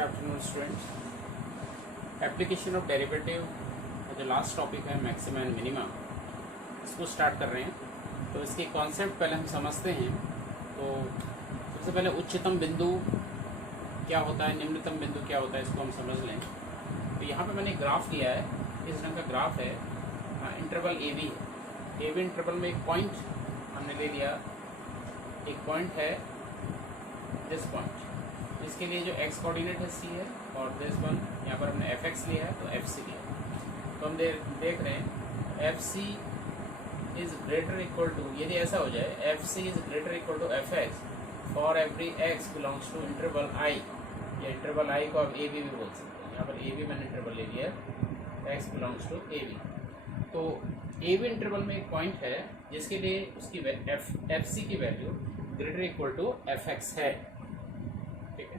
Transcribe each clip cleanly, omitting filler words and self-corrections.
Good afternoon students. Application of derivative का जो last topic है मैक्सिमम एंड मिनिमम, इसको स्टार्ट कर रहे हैं। तो इसके कॉन्सेप्ट पहले हम समझते हैं। तो सबसे पहले उच्चतम बिंदु क्या होता है, निम्नतम बिंदु क्या होता है, इसको हम समझ लें। तो यहाँ पे मैंने ग्राफ लिया है, इस रंग का ग्राफ है, इंटरवल ए बी है। ए बी इंटरवल में एक पॉइंट हमने ले लिया, एक पॉइंट है दिस पॉइंट, इसके लिए जो एक्स कोऑर्डिनेट है सी है, और दिस वन यहाँ पर हमने एफ एक्स लिया है तो एफ सी लिया है। तो हम देख रहे हैं F C is greater equal to, यदि ऐसा हो जाए F C is greater equal to F X for every X belongs to interval I, या इंटरवल आई को आप ए बी भी बोल सकते हैं। यहाँ पर ए बी मैंने इंटरवल ले लिया, x belongs to a b. तो ए बी इंटरवल में एक पॉइंट है जिसके लिए उसकी एफ सी की value greater equal to F x है। ठीक है,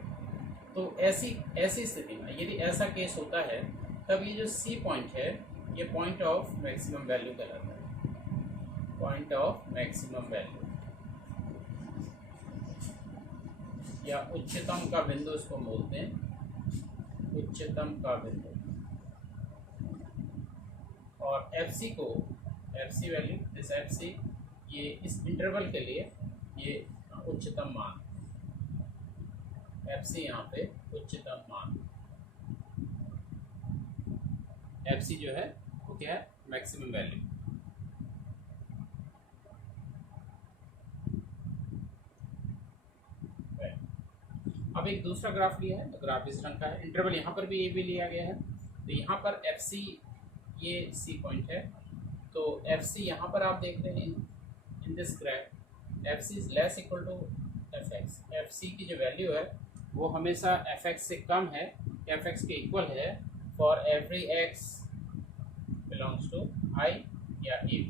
तो ऐसी स्थिति में यदि ऐसा केस होता है तब ये जो सी पॉइंट है ये पॉइंट ऑफ मैक्सिमम वैल्यू कहलाता है। पॉइंट ऑफ मैक्सिमम वैल्यू या उच्चतम का बिंदु इसको बोलते हैं, उच्चतम का बिंदु। और एफ सी को, f c value this f c, ये इस इंटरवल के लिए ये उच्चतम मान, एफ सी यहाँ पे उच्चतम मान, एफ सी जो है वो क्या है, मैक्सिमम वैल्यू। अब एक दूसरा ग्राफ लिया है, तो ग्राफ इस रंग का है, इंटरवल यहाँ पर भी ए बी लिया गया है। तो यहाँ पर एफ सी, ये सी पॉइंट है, तो एफ सी यहाँ पर आप देख रहे हैं in this graph f C is less equal to F x. F c की जो वैल्यू है वो हमेशा एफ एक्स से कम है, एफ एक्स के इक्वल है for every X belongs to I या ए।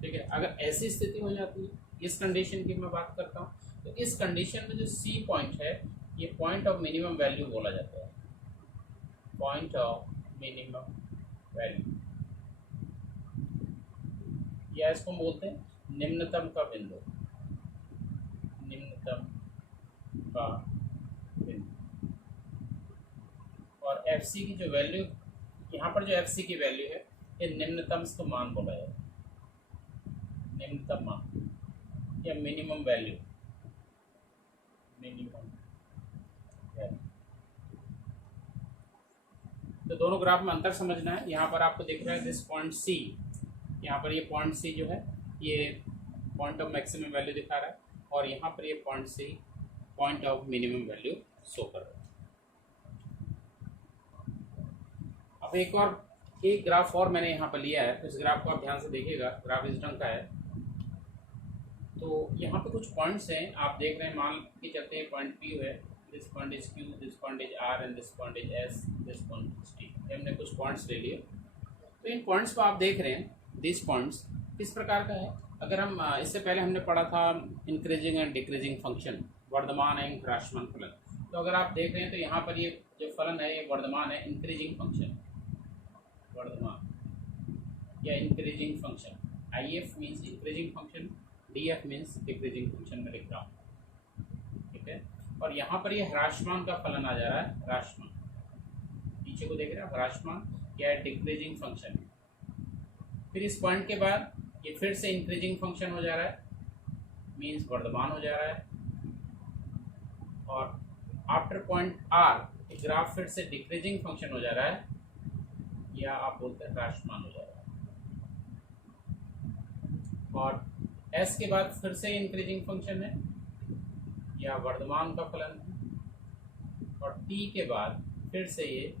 ठीक है, अगर ऐसी स्थिति हो जाती है, इस कंडीशन की मैं बात करता हूँ, तो इस कंडीशन में जो सी पॉइंट है ये पॉइंट ऑफ मिनिमम वैल्यू बोला जाता है, पॉइंट ऑफ मिनिमम वैल्यू, या इसको बोलते हैं निम्नतम का बिंदु, निम्नतम का बिंदु। और एफ सी की जो वैल्यू, यहाँ पर जो एफ सी की वैल्यू है ये निम्नतम इसको मान बोला जाता है, निम्नतम मान या मिनिमम वैल्यू, मिनिमम वैल्यू। तो दोनों ग्राफ में अंतर समझना है। यहाँ पर आपको दिख रहा है दिस पॉइंट सी, यहाँ पर ये पॉइंट सी जो है ये पॉइंट ऑफ मैक्सिमम वैल्यू दिखा रहा है, और यहाँ पर ये point c point of minimum value show कर रहा है। अब एक ग्राफ और मैंने यहाँ पर लिया है, तो इस ग्राफ को आप ध्यान से देखिएगा, ग्राफ इस ढंग का है। तो यहाँ पे कुछ पॉइंट्स हैं, आप देख रहे हैं, मान के चलते हैं पॉइंट पी है, this point is q, this point is r and this point is s, this point is t. हमने कुछ पॉइंट्स ले लिए। तो इन पॉइंट्स को आप देख रहे हैं, दिस पॉइंट्स किस प्रकार का है। अगर हम इससे पहले हमने पढ़ा था इंक्रीजिंग एंड डिक्रीजिंग फंक्शन, वर्धमान एवं ह्रासमान फलन। तो अगर आप देख रहे हैं तो यहाँ पर ये जो फलन है ये वर्धमान है, इंक्रीजिंग फंक्शन, वर्धमान या increasing function. I F means increasing function, D F means decreasing function में लिख रहा हूँ। ठीक है, और यहाँ पर ये ह्रासमान का फलन आ जा रहा है, ह्रासमान, नीचे को देख रहे हैं, ह्रासमान या डिक्रीजिंग फंक्शन है। फिर इस पॉइंट के बाद ये फिर से इंक्रीजिंग फंक्शन हो जा रहा है, मीन्स वर्धमान हो जा रहा है, और आफ्टर पॉइंट आर ग्राफ फिर से डिक्रीजिंग फंक्शन हो जा रहा है, या आप बोलते हैं ह्रासमान हो जा रहा है। और एस के बाद फिर से इंक्रीजिंग फंक्शन है या वर्धमान का फलन है, और टी के बाद फिर से ये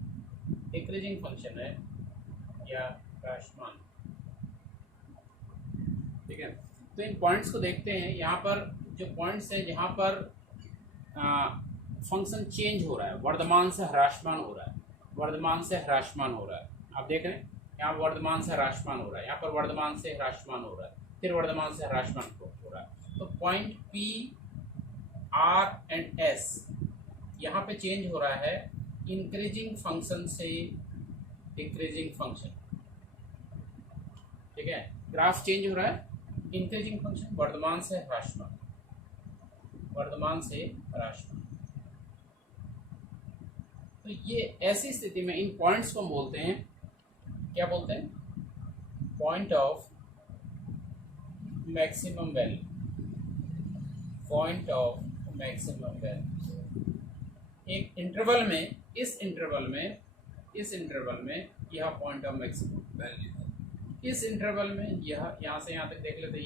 डिक्रीजिंग फंक्शन है या ह्रासमान। ठीक है, तो इन पॉइंट्स को देखते हैं। यहाँ पर जो पॉइंट्स हैं जहाँ पर फंक्शन चेंज हो रहा है, वर्धमान से ह्रासमान हो रहा है, वर्धमान से ह्रासमान हो रहा है, आप देख रहे हैं यहाँ वर्धमान से ह्रासमान हो रहा है, यहाँ पर वर्धमान से ह्रासमान हो रहा है, फिर वर्धमान से ह्रासमान हो रहा है। तो point P R and S यहाँ पे चेंज हो रहा है इंक्रीजिंग फंक्शन से डिक्रीजिंग फंक्शन। ठीक है, ग्राफ चेंज हो रहा है, इंक्रीजिंग फंक्शन वर्धमान से ह्रासमान, वर्धमान से ह्रासमान। तो ये ऐसी स्थिति में इन पॉइंट्स को हम बोलते हैं, क्या बोलते हैं, point of maximum value, point of maximum value. एक इंटरवल में, इस इंटरवल में यह पॉइंट ऑफ मैक्सिमम वैल्यू है। इस इंटरवल में यह यहाँ से यहाँ तक देख लेते हैं,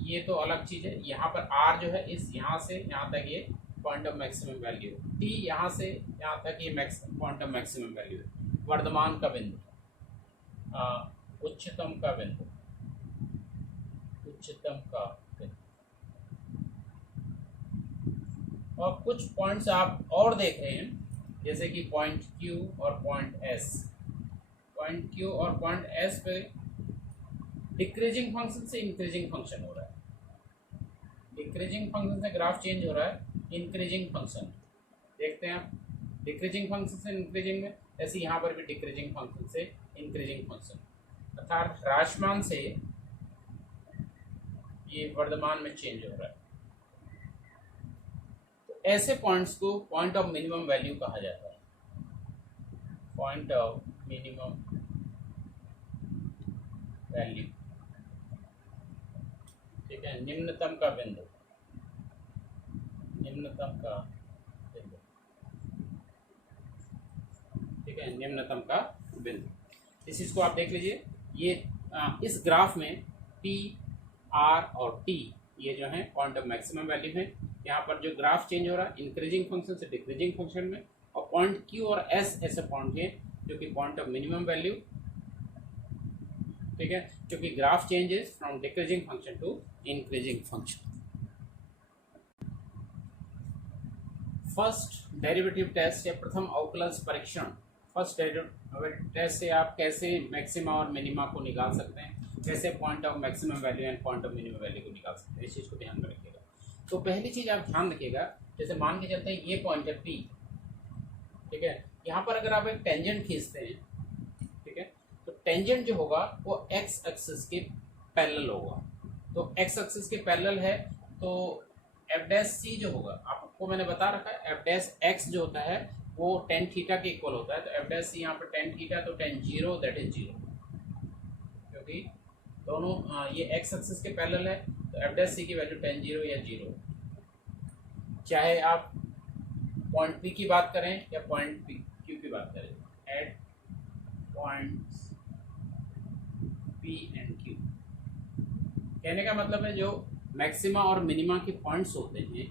ये तो अलग चीज़ है। यहाँ पर r जो है, इस यहाँ से यहाँ तक ये पॉइंट ऑफ मैक्सिमम वैल्यू है। t यहाँ से यहाँ तक ये पॉइंट ऑफ मैक्सिमम वैल्यू है, वर्धमान का बिंदु, उच्चतम का बिंदु, उच्चतम का बिंदु। और कुछ पॉइंट्स आप और देख रहे हैं, जैसे कि पॉइंट Q और पॉइंट S। पॉइंट Q और पॉइंट S पे डिक्रीजिंग फंक्शन से इंक्रीजिंग फंक्शन हो रहा है, डिक्रीजिंग फंक्शन से ग्राफ चेंज हो रहा है, इंक्रीजिंग फंक्शन देखते हैं आप, डिक्रीजिंग फंक्शन से इंक्रीजिंग में, ऐसे यहाँ पर भी डिक्रीजिंग फंक्शन से इंक्रीजिंग फंक्शन, अर्थात ह्रासमान से ये वर्धमान में चेंज हो रहा है। तो ऐसे पॉइंट्स को पॉइंट ऑफ मिनिमम वैल्यू कहा जाता है, पॉइंट ऑफ मिनिमम वैल्यू, ठीक है, निम्नतम का बिंदु, निम्नतम का बिंदु, ठीक है, निम्नतम का बिंदु। इस चीज को आप देख लीजिए, ये इस ग्राफ में P, R और T ये जो है पॉइंट ऑफ मैक्सिमम वैल्यू है। यहाँ पर जो ग्राफ चेंज हो रहा है इंक्रीजिंग फंक्शन से डिक्रीजिंग फंक्शन में, और पॉइंट Q और S ऐसे पॉइंट है जो कि पॉइंट ऑफ मिनिमम वैल्यू, ठीक है, क्योंकि graph changes from decreasing function to increasing function. First derivative test या प्रथम अवकलज परीक्षण, फर्स्ट डेरिवेटिव टेस्ट से आप कैसे मैक्सिमा और मिनिमा को निकाल सकते हैं, कैसे point of maximum value and point of minimum value को निकाल सकते हैं, इस चीज़ को ध्यान में रखिएगा। तो पहली चीज़ आप ध्यान रखिएगा, जैसे मान के चलते हैं ये पॉइंट है P, ठीक है, यहाँ पर अगर आप एक टेंजेंट खींचते हैं, ठीक है, तो टेंजेंट जो होगा वो x एक्सिस के पैरेलल होगा। तो x एक्सिस के पैरेलल है तो f' जो होगा, आपको मैंने बता रखा है f' जो होता है वो tan थीटा के इक्वल होता है। तो f' यहाँ पर tan थीटा, तो tan 0 दैट इज 0, क्योंकि दोनों ये x एक्सिस के पैरेलल है, तो f' की वैल्यू tan 0 या 0। चाहे आप पॉइंट P की बात करें या पॉइंट Q की बात करें, at points P and Q, कहने का मतलब है जो मैक्सिमा और मिनिमा के पॉइंट्स होते हैं,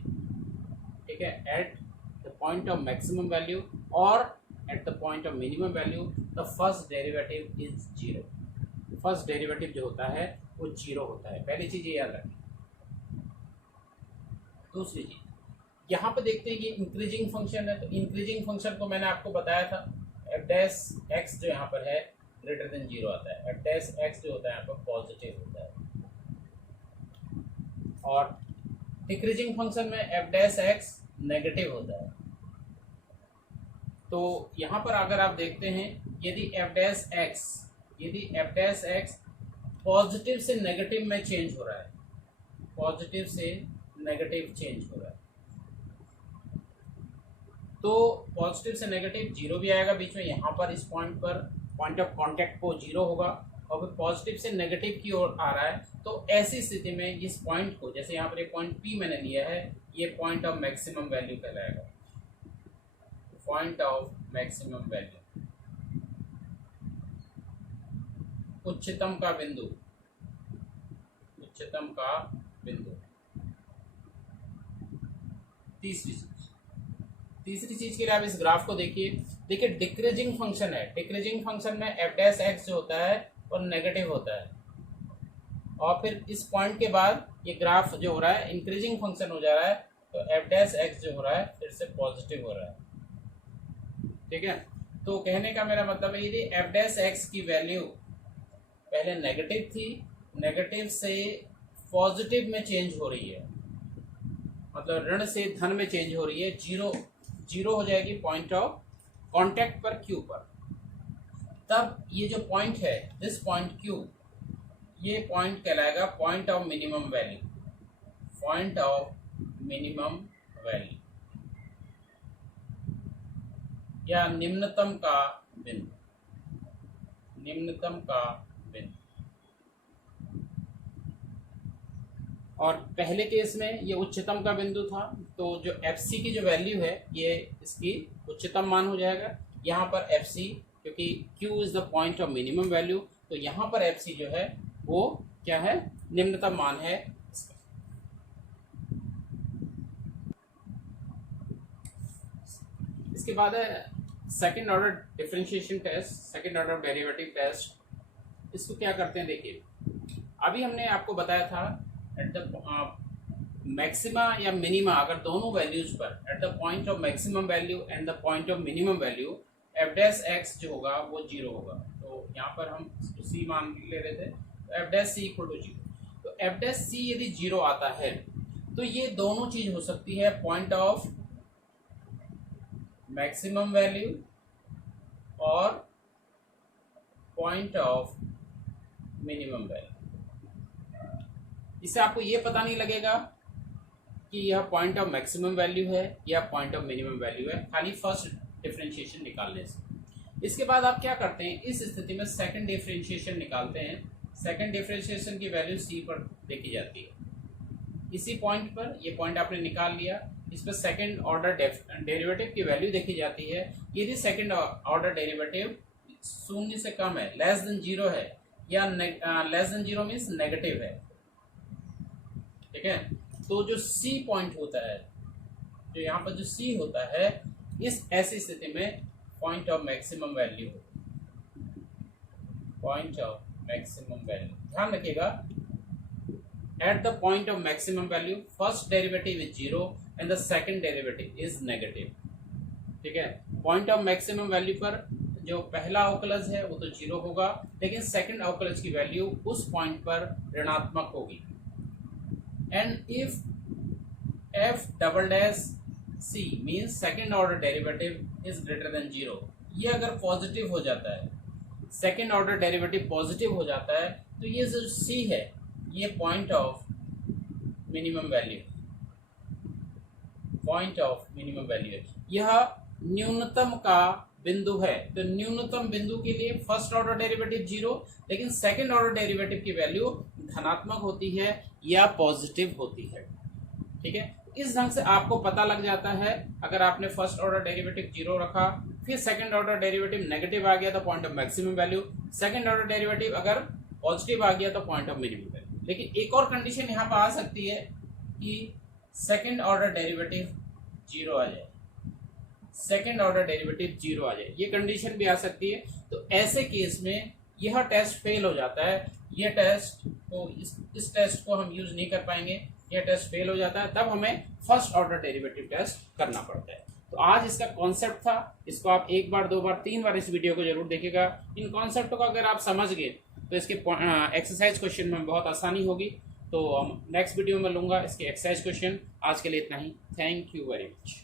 ठीक है, at the point of maximum value और at the point of minimum value the first derivative is 0। First derivative जो होता है वो 0 होता है, पहली चीज ये याद रखें। दूसरी चीज यहाँ पे देखते हैं ये इंक्रीजिंग फंक्शन है, तो इंक्रीजिंग फंक्शन को मैंने आपको बताया था, f' जो यहाँ पर है ग्रेटर देन 0 आता है, f' जो होता है यहाँ पर पॉजिटिव होता है, और डिक्रीजिंग फंक्शन में f' नेगेटिव होता है। तो यहाँ पर अगर आप देखते हैं यदि f' पॉजिटिव से नेगेटिव में चेंज हो रहा है, पॉजिटिव से नेगेटिव चेंज हो रहा है, तो पॉजिटिव से नेगेटिव 0 भी आएगा बीच में, यहाँ पर इस पॉइंट पर पॉइंट ऑफ कांटेक्ट को 0 होगा, और फिर पॉजिटिव से नेगेटिव की ओर आ रहा है। तो ऐसी स्थिति में इस पॉइंट को, जैसे यहाँ पर एक पॉइंट P मैंने लिया है, ये पॉइंट ऑफ मैक्सिमम वैल्यू कहलाएगा, पॉइंट ऑफ मैक्सिमम वैल्यू, उच्चतम का बिंदु, उच्चतम का बिंदु। तीसरी चीज के लिए आप इस ग्राफ को देखिए डिक्रीजिंग फंक्शन है, डिक्रीजिंग फंक्शन में f' जो होता है और नेगेटिव होता है, और फिर इस पॉइंट के बाद ये ग्राफ जो हो रहा है इंक्रीजिंग फंक्शन हो जा रहा है, तो f' जो हो रहा है फिर से पॉजिटिव हो रहा है, ठीक है। तो कहने का मेरा मतलब है यदि f' की वैल्यू पहले नेगेटिव थी, नेगेटिव से पॉजिटिव में चेंज हो रही है, मतलब ऋण से धन में चेंज हो रही है, 0 हो जाएगी पॉइंट ऑफ कांटेक्ट पर Q पर, तब ये जो पॉइंट है दिस पॉइंट Q, ये पॉइंट कहलाएगा point of minimum value, point of minimum value या निम्नतम का बिंदु, निम्नतम का बिंदु। और पहले केस में ये उच्चतम का बिंदु था, तो जो FC की जो वैल्यू है ये इसकी उच्चतम मान हो जाएगा। यहाँ पर FC, क्योंकि Q is the point of minimum value, तो यहाँ पर FC जो है वो क्या है, निम्नतम मान है इसका। इसके बाद है second order differentiation test, second order derivative test. इसको क्या करते हैं देखिए, अभी हमने आपको बताया था एट द मैक्सिमा या मिनिमा, अगर दोनों वैल्यूज पर eight the point of maximum value and the point of minimum value F dash x जो होगा वो 0 होगा। तो यहाँ पर हम सी मान ले रहे थे, तो f dash c equal to 0। तो एफ डैश सी यदि 0 आता है तो ये दोनों चीज हो सकती है, पॉइंट ऑफ मैक्सिमम वैल्यू और पॉइंट ऑफ मिनिमम वैल्यू। इससे आपको ये पता नहीं लगेगा कि यह पॉइंट ऑफ मैक्सिमम वैल्यू है या पॉइंट ऑफ मिनिमम वैल्यू है, खाली फर्स्ट डिफरेंशिएशन निकालने से। इसके बाद आप क्या करते हैं, इस स्थिति में सेकंड डिफरेंशिएशन निकालते हैं। सेकंड डिफरेंशिएशन की वैल्यू सी पर देखी जाती है। इसी पॉइंट पर, ये पॉइंट आपने निकाल लिया, इस पर सेकंड ऑर्डर डेरिवेटिव की वैल्यू देखी जाती है। यदि सेकंड ऑर्डर डेरिवेटिव 0 से कम है, लेस देन 0 है, या लेस देन 0 मीन्स नेगेटिव है, ठीक है, तो जो सी पॉइंट होता है, जो यहाँ पर जो सी होता है, इस ऐसी स्थिति में point of maximum value, point of maximum value. ध्यान रखिएगा, eight the point of maximum value first derivative is 0 and the second derivative is negative, ठीक है। पॉइंट ऑफ मैक्सिमम वैल्यू पर जो पहला अवकलज है वो तो 0 होगा, लेकिन सेकंड अवकलज की वैल्यू उस पॉइंट पर ऋणात्मक होगी। And if f double dash c means second order derivative is greater than 0, ये अगर पॉजिटिव हो जाता है, सेकेंड ऑर्डर डेरिवेटिव पॉजिटिव हो जाता है, तो ये जो c है ये point of minimum value, point of minimum value है, यह न्यूनतम का बिंदु है। तो न्यूनतम बिंदु के लिए फर्स्ट ऑर्डर डेरिवेटिव 0, लेकिन सेकेंड ऑर्डर डेरिवेटिव की वैल्यू धनात्मक होती है या पॉजिटिव होती है, ठीक है। इस ढंग से आपको पता लग जाता है, अगर आपने फर्स्ट ऑर्डर डेरिवेटिव 0 रखा, फिर सेकंड ऑर्डर डेरिवेटिव नेगेटिव आ गया तो point of maximum value, second order derivative अगर पॉजिटिव आ गया तो पॉइंट ऑफ मिनिमम वैल्यू। लेकिन एक और कंडीशन यहाँ पर आ सकती है कि सेकंड ऑर्डर डेरिवेटिव 0 आ जाए, सेकंड ऑर्डर डेरिवेटिव 0 आ जाए, ये कंडीशन भी आ सकती है। तो ऐसे केस में यह टेस्ट फेल हो जाता है, ये टेस्ट को, इस टेस्ट को हम यूज नहीं कर पाएंगे, यह टेस्ट फेल हो जाता है, तब हमें फर्स्ट ऑर्डर डेरिवेटिव टेस्ट करना पड़ता है। तो आज इसका कॉन्सेप्ट था, इसको आप 1 बार 2 बार 3 बार इस वीडियो को जरूर देखिएगा। इन कॉन्सेप्ट को अगर आप समझ गए तो इसके एक्सरसाइज क्वेश्चन में बहुत आसानी होगी। तो नेक्स्ट वीडियो में लूंगा इसके एक्सरसाइज क्वेश्चन। आज के लिए इतना ही, थैंक यू वेरी मच।